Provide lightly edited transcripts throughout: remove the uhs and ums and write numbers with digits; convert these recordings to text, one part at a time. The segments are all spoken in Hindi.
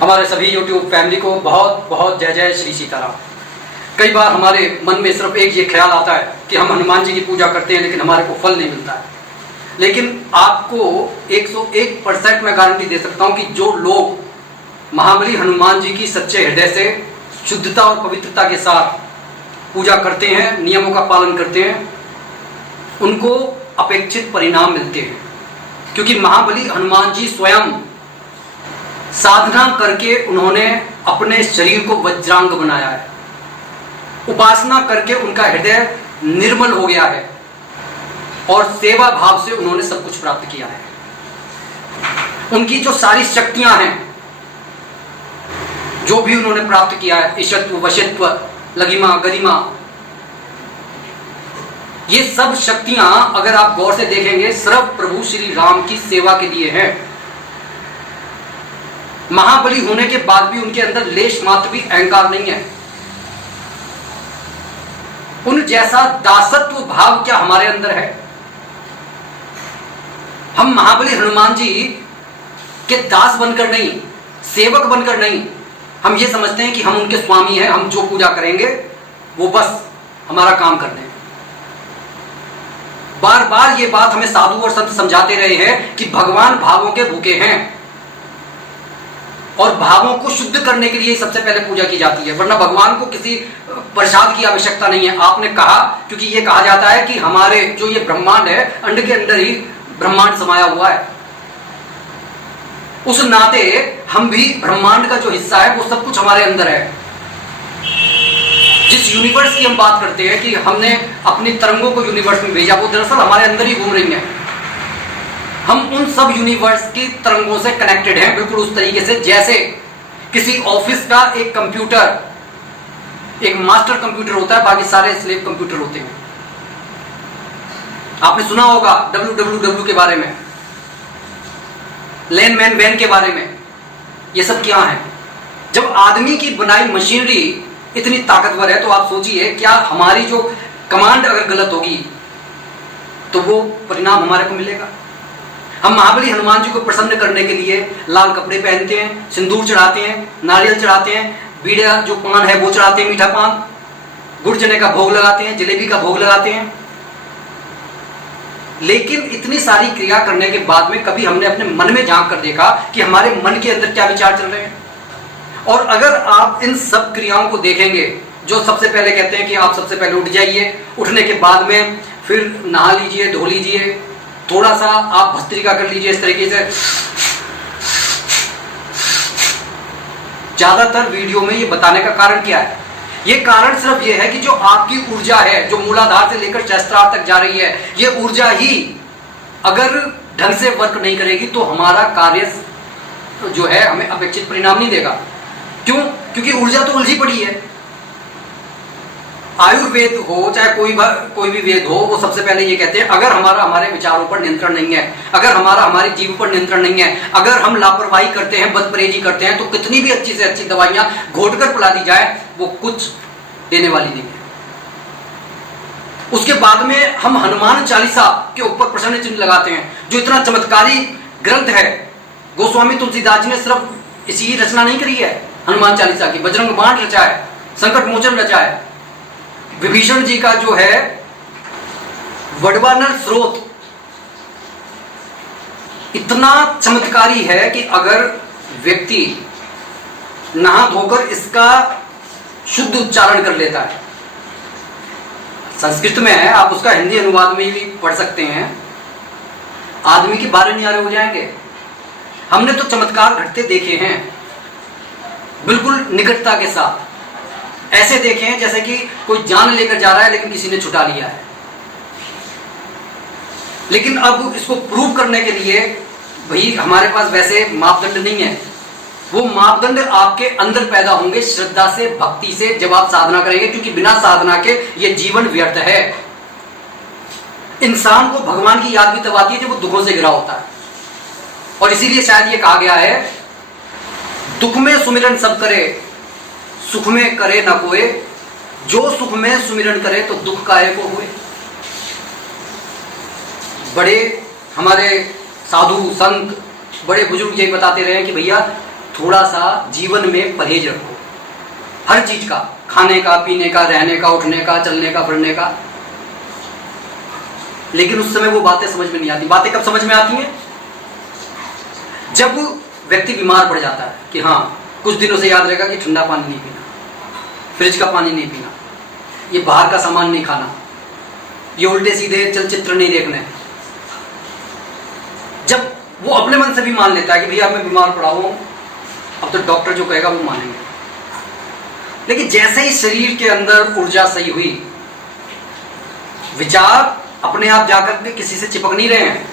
हमारे सभी YouTube फैमिली को बहुत बहुत जय जय श्री सीताराम। कई बार हमारे मन में सिर्फ एक ये ख्याल आता है कि हम हनुमान जी की पूजा करते हैं लेकिन हमारे को फल नहीं मिलता है। लेकिन आपको 101% मैं गारंटी दे सकता हूं कि जो लोग महाबली हनुमान जी की सच्चे हृदय से शुद्धता और पवित्रता के साथ पूजा करते हैं, नियमों का पालन करते हैं, उनको अपेक्षित परिणाम मिलते हैं। क्योंकि महाबली हनुमान जी स्वयं साधना करके उन्होंने अपने शरीर को वज्रांग बनाया है। उपासना करके उनका हृदय निर्मल हो गया है और सेवा भाव से उन्होंने सब कुछ प्राप्त किया है। उनकी जो सारी शक्तियां हैं, जो भी उन्होंने प्राप्त किया है, ईशत्व, वशित्व, लघिमा, गरिमा, ये सब शक्तियां अगर आप गौर से देखेंगे सिर्फ प्रभु श्री राम की सेवा के लिए है। महाबली होने के बाद भी उनके अंदर लेश मात्र भी अहंकार नहीं है। उन जैसा दासत्व भाव क्या हमारे अंदर है? हम महाबली हनुमान जी के दास बनकर नहीं, सेवक बनकर नहीं, हम ये समझते हैं कि हम उनके स्वामी हैं, हम जो पूजा करेंगे वो बस हमारा काम कर दें। बार बार ये बात हमें साधु और संत समझाते रहे हैं कि भगवान भावों के भूखे हैं और भावों को शुद्ध करने के लिए सबसे पहले पूजा की जाती है, वरना भगवान को किसी प्रसाद की आवश्यकता नहीं है। आपने कहा, क्योंकि ये कहा जाता है कि हमारे जो ये ब्रह्मांड है, अंड के अंदर ही ब्रह्मांड समाया हुआ है। उस नाते हम भी ब्रह्मांड का जो हिस्सा है वो सब कुछ हमारे अंदर है। जिस यूनिवर्स की हम बात करते हैं कि हमने अपनी तरंगों को यूनिवर्स में भेजा, वो दरअसल हमारे अंदर ही घूम रही है। हम उन सब यूनिवर्स की तरंगों से कनेक्टेड हैं, बिल्कुल उस तरीके से जैसे किसी ऑफिस का एक कंप्यूटर, एक मास्टर कंप्यूटर होता है, बाकी सारे स्लेव कंप्यूटर होते हैं। आपने सुना होगा WWW के बारे में, लैन मैन वैन के बारे में। ये सब क्या है? जब आदमी की बनाई मशीनरी इतनी ताकतवर है तो आप सोचिए क्या हमारी जो कमांड अगर गलत होगी तो वो परिणाम हमारे को मिलेगा। हम महाबली हनुमान जी को प्रसन्न करने के लिए लाल कपड़े पहनते हैं, सिंदूर चढ़ाते हैं, नारियल चढ़ाते हैं, बीड़ा जो पान है वो चढ़ाते हैं, मीठा पान, गुड़ चने का भोग लगाते हैं, जलेबी का भोग लगाते हैं। लेकिन इतनी सारी क्रिया करने के बाद में कभी हमने अपने मन में झांक कर देखा कि हमारे मन के अंदर क्या विचार चल रहे हैं? और अगर आप इन सब क्रियाओं को देखेंगे, जो सबसे पहले कहते हैं कि आप सबसे पहले उठ जाइए, उठने के बाद में फिर नहा लीजिए, धो लीजिए, थोड़ा सा आप भस्त्रिका कर लीजिए इस तरीके से। ज्यादातर वीडियो में ये बताने का कारण क्या है? ये कारण सिर्फ ये है कि जो आपकी ऊर्जा है, जो मूलाधार से लेकर सहस्त्रार तक जा रही है, ये ऊर्जा ही अगर ढंग से वर्क नहीं करेगी तो हमारा कार्य जो है हमें अपेक्षित परिणाम नहीं देगा। क्यों? क्योंकि ऊर्जा तो उलझी पड़ी है। आयुर्वेद हो चाहे कोई भी वेद हो, वो सबसे पहले ये कहते हैं अगर हमारे विचारों पर नियंत्रण नहीं है, अगर हमारे जीव पर नियंत्रण नहीं है, अगर हम लापरवाही करते हैं, बदपरहेजी करते हैं, तो कितनी भी अच्छी से अच्छी दवाइयां घोटकर पिला दी जाए वो कुछ देने वाली नहीं है। उसके बाद में हम हनुमान चालीसा के ऊपर प्रश्न चिन्ह लगाते हैं, जो इतना चमत्कारी ग्रंथ है। गोस्वामी तुलसीदास जी ने सिर्फ इसी रचना नहीं करी है हनुमान चालीसा की, बजरंग बाण रचा है, संकट मोचन रचा है, विभीषण जी का जो है वडवानर स्रोत इतना चमत्कारी है कि अगर व्यक्ति नहा धोकर इसका शुद्ध उच्चारण कर लेता है, संस्कृत में है, आप उसका हिंदी अनुवाद में भी पढ़ सकते हैं, आदमी के बारे नियारे हो जाएंगे। हमने तो चमत्कार घटते देखे हैं बिल्कुल निकटता के साथ। ऐसे देखे हैं जैसे कि कोई जान लेकर जा रहा है लेकिन किसी ने छुटा लिया है। लेकिन अब इसको प्रूव करने के लिए भाई हमारे पास वैसे मापदंड नहीं है। वो मापदंड आपके अंदर पैदा होंगे श्रद्धा से, भक्ति से, जब आप साधना करेंगे, क्योंकि बिना साधना के ये जीवन व्यर्थ है। इंसान को भगवान की याद भी तब आती है जब वो दुखों से घिरा होता है। और इसीलिए शायद ये कहा गया है, दुख में सुमिरन सब करे, सुख में करे न कोई, जो सुख में सुमिरन करे तो दुख काहे को हुए। बड़े हमारे साधु संत, बड़े बुजुर्ग यही बताते रहे कि भैया थोड़ा सा जीवन में परहेज रखो, हर चीज का, खाने का, पीने का, रहने का, उठने का, चलने का, फिरने का। लेकिन उस समय वो बातें समझ में नहीं आती। बातें कब समझ में आती हैं? जब व्यक्ति बीमार पड़ जाता है कि हाँ कुछ दिनों से याद रहेगा कि ठंडा पानी नहीं पीना, फ्रिज का पानी नहीं पीना, ये बाहर का सामान नहीं खाना, ये उल्टे सीधे चलचित्र नहीं देखने। जब वो अपने मन से भी मान लेता है कि भैया मैं बीमार पड़ा हूं, अब तो डॉक्टर जो कहेगा वो मानेंगे। लेकिन जैसे ही शरीर के अंदर ऊर्जा सही हुई, विचार अपने आप जाकर के किसी से चिपक नहीं रहे हैं,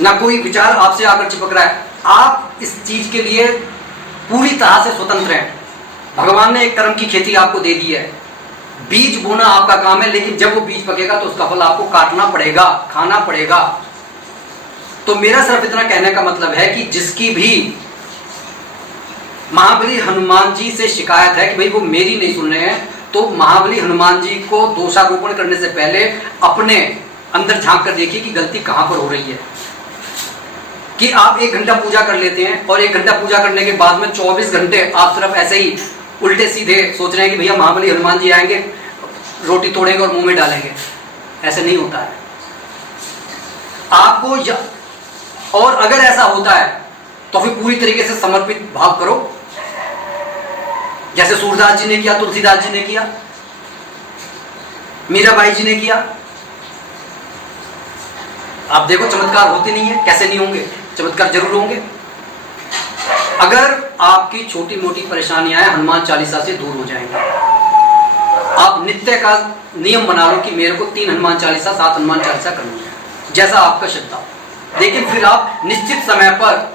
ना कोई विचार आपसे आकर चिपक रहा है। आप इस चीज के लिए पूरी तरह से स्वतंत्र हैं। भगवान ने एक कर्म की खेती आपको दे दी है, बीज बोना आपका काम है, लेकिन जब वो बीज पकेगा तो उसका फल आपको काटना पड़ेगा, खाना पड़ेगा। तो मेरा सिर्फ इतना कहने का मतलब है कि जिसकी भी महाबली हनुमान जी से शिकायत है कि भाई वो मेरी नहीं सुन रहे हैं, तो महाबली हनुमान जी को दोषारोपण करने से पहले अपने अंदर झांक कर देखिए कि गलती कहां पर हो रही है। कि आप 1 घंटा पूजा कर लेते हैं और 1 घंटा पूजा करने के बाद में 24 घंटे आप सिर्फ ऐसे ही उल्टे सीधे सोच रहे हैं कि भैया महाबली हनुमान जी आएंगे, रोटी तोड़ेंगे और मुंह में डालेंगे। ऐसे नहीं होता है आपको। और अगर ऐसा होता है तो फिर पूरी तरीके से समर्पित भाव करो, जैसे सूरदास जी ने किया, तुलसीदास जी ने किया, मीराबाई जी ने किया। आप देखो चमत्कार होते नहीं है, कैसे नहीं होंगे, चमत्कार जरूर होंगे। अगर आपकी छोटी मोटी परेशानियां हैं, हनुमान चालीसा से दूर हो जाएंगे। आप नित्य का नियम बना लो कि मेरे को 3 हनुमान चालीसा, 7 हनुमान चालीसा करनी है, जैसा आपका श्रद्धा। लेकिन फिर आप निश्चित समय पर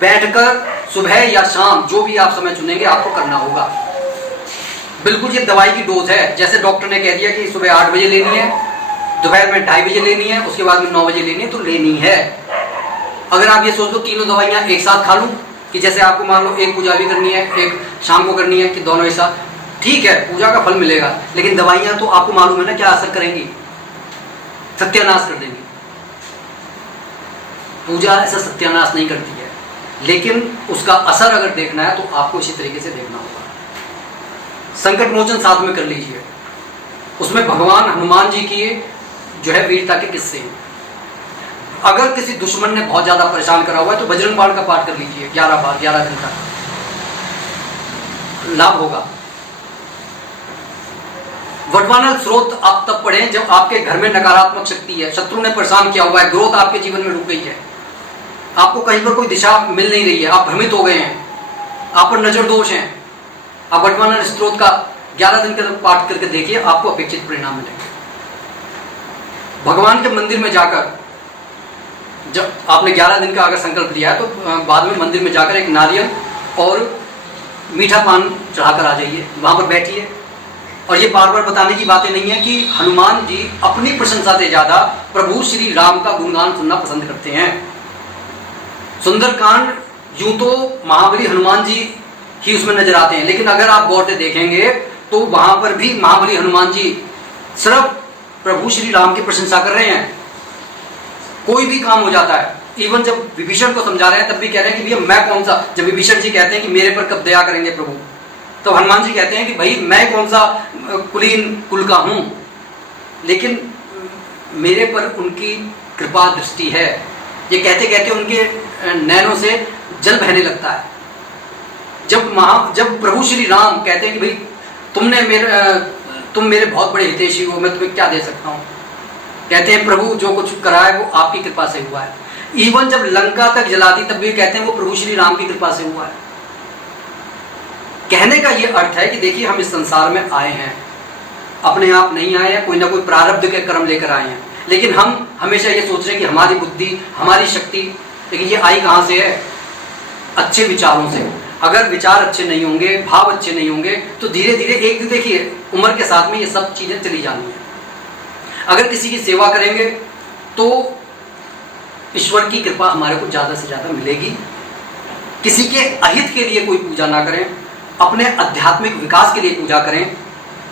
बैठकर सुबह या शाम जो भी आप समय चुनेंगे आपको करना होगा। बिल्कुल ये दवाई की डोज है। जैसे डॉक्टर ने कह दिया कि सुबह 8 बजे लेनी है, दोपहर में 2:30 बजे लेनी है, उसके बाद में 9 बजे लेनी है, तो लेनी है। अगर आप ये सोच लो तीनों दवाइयां एक साथ खा लूं, कि जैसे आपको मान लो एक पूजा भी करनी है, एक शाम को करनी है, कि दोनों एक साथ, ठीक है पूजा का फल मिलेगा, लेकिन दवाइयां तो आपको मालूम है ना क्या असर करेंगी, सत्यानाश कर देंगी। पूजा ऐसा सत्यानाश नहीं करती है, लेकिन उसका असर अगर देखना है तो आपको इसी तरीके से देखना होगा। संकट मोचन साथ में कर लीजिए, उसमें भगवान हनुमान जी की जो है वीरता के किस्से हैं। अगर किसी दुश्मन ने बहुत ज्यादा परेशान करा हुआ है तो बजरंग बाण का पाठ कर लीजिए 11 बार, 11 दिन तक, लाभ होगा। वटवानल स्रोत आप तब पढ़ें जब आपके घर में नकारात्मक शक्ति है, शत्रु ने परेशान किया हुआ है, ग्रोथ आपके जीवन में रुक गई है, आपको कहीं पर कोई दिशा मिल नहीं रही है, आप भ्रमित हो गए हैं, आप पर नजर दोष हैं। आप वटवानल स्रोत का 11 दिन का पाठ करके देखिए, आपको अपेक्षित परिणाम मिलेंगे। भगवान के मंदिर में जाकर, जब आपने 11 दिन का अगर संकल्प लिया है तो बाद में मंदिर में जाकर एक नारियल और मीठा पान चढ़ाकर आ जाइए, वहां पर बैठिए। और ये बार बार बताने की बातें नहीं है कि हनुमान जी अपनी प्रशंसा से ज्यादा प्रभु श्री राम का गुणगान सुनना पसंद करते हैं। सुंदरकांड यूं तो महाबली हनुमान जी ही उसमें नजर आते हैं, लेकिन अगर आप गौर से देखेंगे तो वहां पर भी महाबली हनुमान जी सिर्फ प्रभु श्री राम की प्रशंसा कर रहे हैं। कोई भी काम हो जाता है, इवन जब विभीषण को समझा रहे हैं तब भी कह रहे हैं कि भैया मैं कौन सा, जब विभीषण जी कहते हैं कि मेरे पर कब दया करेंगे प्रभु, तो हनुमान जी कहते हैं कि भाई मैं कौन सा कुलीन कुल का हूं, लेकिन मेरे पर उनकी कृपा दृष्टि है। ये कहते कहते उनके नैनों से जल बहने लगता है। जब प्रभु श्री राम कहते हैं कि भाई तुम मेरे बहुत बड़े हितैषी हो, मैं तुम्हें क्या दे सकता हूं, कहते हैं प्रभु जो कुछ करा है वो आपकी कृपा से हुआ है। इवन जब लंका तक जला दी तब भी कहते हैं वो प्रभु श्री राम की कृपा से हुआ है। कहने का ये अर्थ है कि देखिए हम इस संसार में आए हैं, अपने आप नहीं आए हैं, कोई ना कोई प्रारब्ध के कर्म लेकर आए हैं, लेकिन हम हमेशा ये सोच रहे हैं कि हमारी बुद्धि, हमारी शक्ति, लेकिन ये आई कहां से है? अच्छे विचारों से। अगर विचार अच्छे नहीं होंगे, भाव अच्छे नहीं होंगे, तो धीरे धीरे एक दिन देखिए उम्र के साथ में ये सब चीजें चली जानी है। अगर किसी की सेवा करेंगे तो ईश्वर की कृपा हमारे को ज्यादा से ज्यादा मिलेगी। किसी के अहित के लिए कोई पूजा ना करें, अपने आध्यात्मिक विकास के लिए पूजा करें,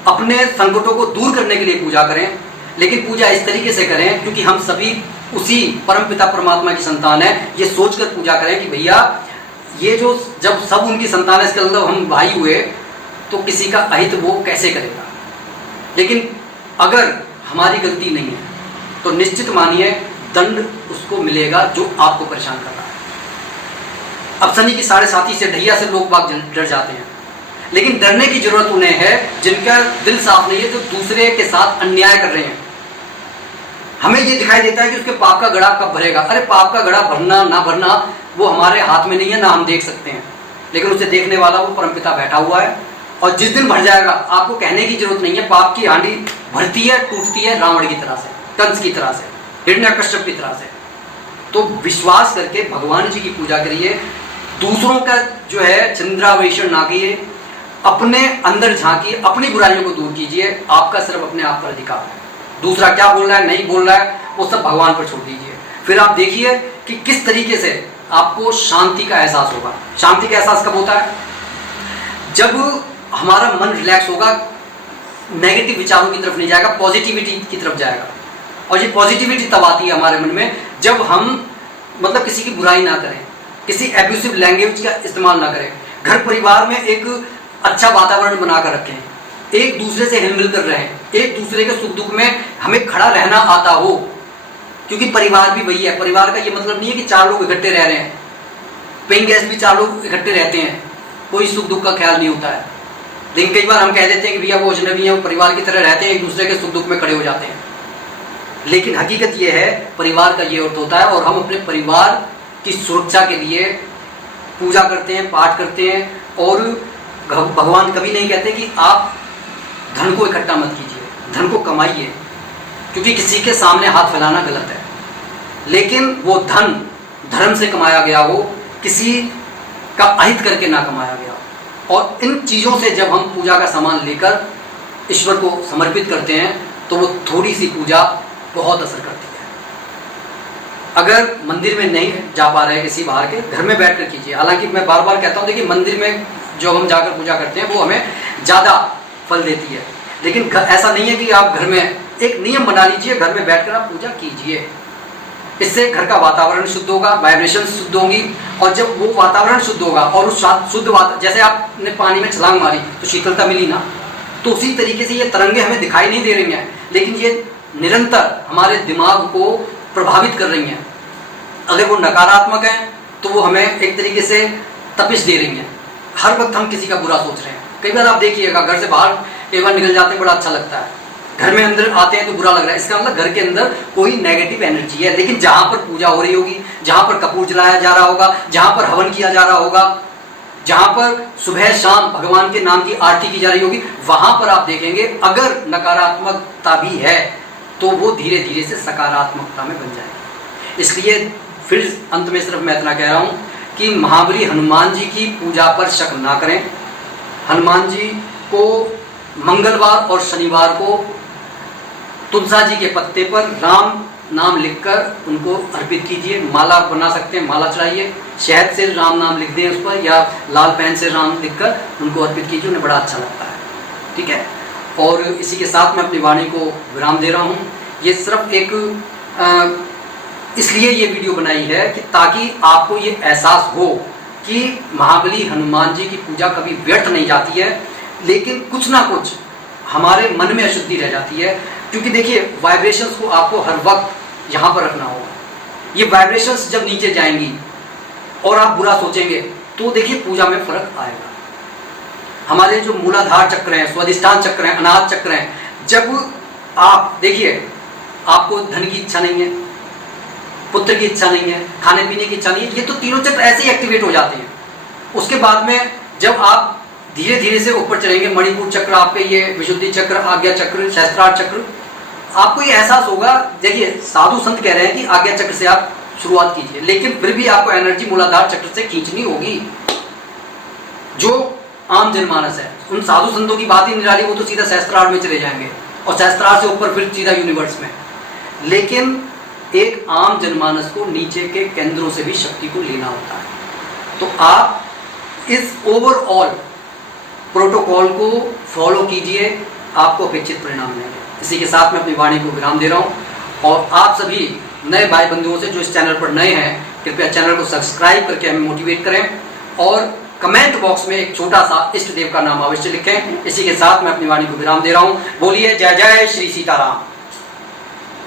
अपने संकटों को दूर करने के लिए पूजा करें, लेकिन पूजा इस तरीके से करें क्योंकि हम सभी उसी परमपिता परमात्मा की संतान है, ये सोचकर पूजा करें कि भैया ये जो जब सब उनकी संतान इसके अंदर हम भाई हुए तो किसी का अहित वो कैसे करेगा। लेकिन अगर हमारी गलती नहीं है तो निश्चित मानिए दंड उसको मिलेगा जो आपको परेशान कर रहा है। अब शनि की 7.5 से ढैया से लोग बाग डर जाते हैं, लेकिन डरने की जरूरत उन्हें है जिनका दिल साफ नहीं है, तो दूसरे के साथ अन्याय कर रहे हैं। हमें ये दिखाई देता है कि उसके पाप का घड़ा कब भरेगा। अरे पाप का घड़ा भरना ना भरना वो हमारे हाथ में नहीं है, ना हम देख सकते हैं, लेकिन उसे देखने वाला वो परमपिता बैठा हुआ है। और जिस दिन भर जाएगा आपको कहने की जरूरत नहीं है। पाप की हांडी भरती है, टूटती है, रावण की तरह से, कंस की तरह से, हिरण्यकश्यप की तरह से। तो विश्वास करके भगवान जी की पूजा करिए, दूसरों का जो है चंद्रावेषण ना कीजिए, अपने अंदर झांकिए, अपनी बुराइयों को दूर कीजिए। आपका सिर्फ अपने आप पर अधिकार है, दूसरा क्या बोल रहा है नहीं बोल रहा है वो सब भगवान पर छोड़ दीजिए। फिर आप देखिए कि किस तरीके से आपको शांति का एहसास होगा। शांति का एहसास कब होता है? जब हमारा मन रिलैक्स होगा, नेगेटिव विचारों की तरफ नहीं जाएगा, पॉजिटिविटी की तरफ जाएगा। और ये पॉजिटिविटी तब आती है हमारे मन में जब हम मतलब किसी की बुराई ना करें, किसी एब्यूसिव लैंग्वेज का इस्तेमाल ना करें, घर परिवार में एक अच्छा वातावरण बनाकर रखें, एक दूसरे से हिलमिल कर रहें, एक दूसरे के सुख दुख में हमें खड़ा रहना आता हो। क्योंकि परिवार भी वही है। परिवार का ये मतलब नहीं है कि 4 लोग इकट्ठे रह रहे हैं, पेइंग गेस्ट भी 4 लोग इकट्ठे रहते हैं, कोई सुख दुख का ख्याल नहीं होता है। लेकिन कई बार हम कह देते हैं कि भैया वो अजनबी है, वो परिवार की तरह रहते हैं, एक दूसरे के सुख दुख में खड़े हो जाते हैं। लेकिन हकीकत ये है, परिवार का ये अर्थ होता है। और हम अपने परिवार की सुरक्षा के लिए पूजा करते हैं, पाठ करते हैं। और भगवान कभी नहीं कहते कि आप धन को इकट्ठा मत कीजिए, धन को कमाइए, क्योंकि किसी के सामने हाथ फैलाना गलत है। लेकिन वो धन धर्म से कमाया गया हो, किसी का अहित करके ना कमाया गया हो। और इन चीज़ों से जब हम पूजा का सामान लेकर ईश्वर को समर्पित करते हैं तो वो थोड़ी सी पूजा बहुत असर करती है। अगर मंदिर में नहीं जा पा रहे किसी बाहर के, घर में बैठ कर कीजिए। हालांकि मैं बार बार कहता हूँ, देखिए मंदिर में जो हम जाकर पूजा करते हैं वो हमें ज़्यादा फल देती है, लेकिन ऐसा नहीं है कि आप घर में एक नियम बना लीजिए, घर में बैठकर आप पूजा कीजिए। इससे घर का वातावरण शुद्ध होगा, वाइब्रेशन शुद्ध होंगी। और जब वो वातावरण शुद्ध होगा और उस शुद्ध जैसे आपने पानी में छलांग मारी तो शीतलता मिली ना, तो उसी तरीके से ये तरंगे हमें दिखाई नहीं दे रही हैं, लेकिन ये निरंतर हमारे दिमाग को प्रभावित कर रही हैं। अगर वो नकारात्मक हैं तो वो हमें एक तरीके से तपिश दे रही हैं। हर वक्त हम किसी का बुरा सोच रहे हैं। कई बार आप देखिएगा, घर से बाहर कई बार निकल जाते हैं, बड़ा अच्छा लगता है, घर में अंदर आते हैं तो बुरा लग रहा है। इसका मतलब घर के अंदर कोई नेगेटिव एनर्जी है। लेकिन जहां पर पूजा हो रही होगी, जहां पर कपूर जलाया जा रहा होगा, जहां पर हवन किया जा रहा होगा, जहां पर सुबह शाम भगवान के नाम की आरती की जा रही होगी, वहां पर आप देखेंगे अगर नकारात्मकता भी है तो वो धीरे धीरे से सकारात्मकता में बन जाएगी। इसलिए फिर अंत में सिर्फ मैं इतना कह रहा हूं कि महाबली हनुमान जी की पूजा पर शक ना करें। हनुमान जी को मंगलवार और शनिवार को तुलसा जी के पत्ते पर राम नाम लिखकर उनको अर्पित कीजिए। माला बना सकते हैं, माला चढ़ाइए, शहद से राम नाम लिख दें उस पर, या लाल पेन से राम लिखकर उनको अर्पित कीजिए, उन्हें बड़ा अच्छा लगता है। ठीक है। और इसी के साथ मैं अपनी वाणी को विराम दे रहा हूँ। ये सिर्फ एक इसलिए ये वीडियो बनाई है कि ताकि आपको ये एहसास हो कि महाबली हनुमान जी की पूजा कभी व्यर्थ नहीं जाती है, लेकिन कुछ ना कुछ हमारे मन में अशुद्धि रह जाती है। क्योंकि देखिए वाइब्रेशंस को आपको हर वक्त यहाँ पर रखना होगा। ये वाइब्रेशंस जब नीचे जाएंगी और आप बुरा सोचेंगे तो देखिए पूजा में फर्क आएगा। हमारे जो मूलाधार चक्र हैं, स्वादिष्ठान चक्र हैं, अनाहत चक्र हैं, जब आप देखिए आपको धन की इच्छा नहीं है, पुत्र की इच्छा नहीं है, खाने पीने की इच्छा नहीं है, ये तो तीनों चक्र ऐसे ही एक्टिवेट हो जाते हैं। उसके बाद में जब आप धीरे धीरे से ऊपर चलेंगे, मणिपुर चक्र आप पे, ये विशुद्धि चक्र, आज्ञा चक्र, सहस्त्रार चक्र, आपको ये एहसास होगा। देखिए साधु संत कह रहे हैं कि आज्ञा चक्र से आप शुरुआत कीजिए, लेकिन फिर भी आपको एनर्जी मूलाधार चक्र से खींचनी होगी। जो आम जनमानस है, उन साधु संतों की बात ही निराली, वो तो सीधा सहस्त्रार में चले जाएंगे और सहस्त्रार से ऊपर फिर सीधा यूनिवर्स में। लेकिन एक आम जनमानस को नीचे के केंद्रों से भी शक्ति को लेना होता है। तो आप इस ओवरऑल प्रोटोकॉल को फॉलो कीजिए, आपको अपेक्षित परिणाम मिलेंगे। इसी के साथ मैं अपनी वाणी को विराम दे रहा हूं। और आप सभी नए भाई बंधुओं से जो इस चैनल पर नए हैं, कृपया चैनल को सब्सक्राइब करके हमें मोटिवेट करें और कमेंट बॉक्स में एक छोटा सा इष्ट देव का नाम अवश्य लिखें। इसी के साथ मैं अपनी वाणी को विराम दे रहा हूँ। बोलिए जय जय श्री सीताराम।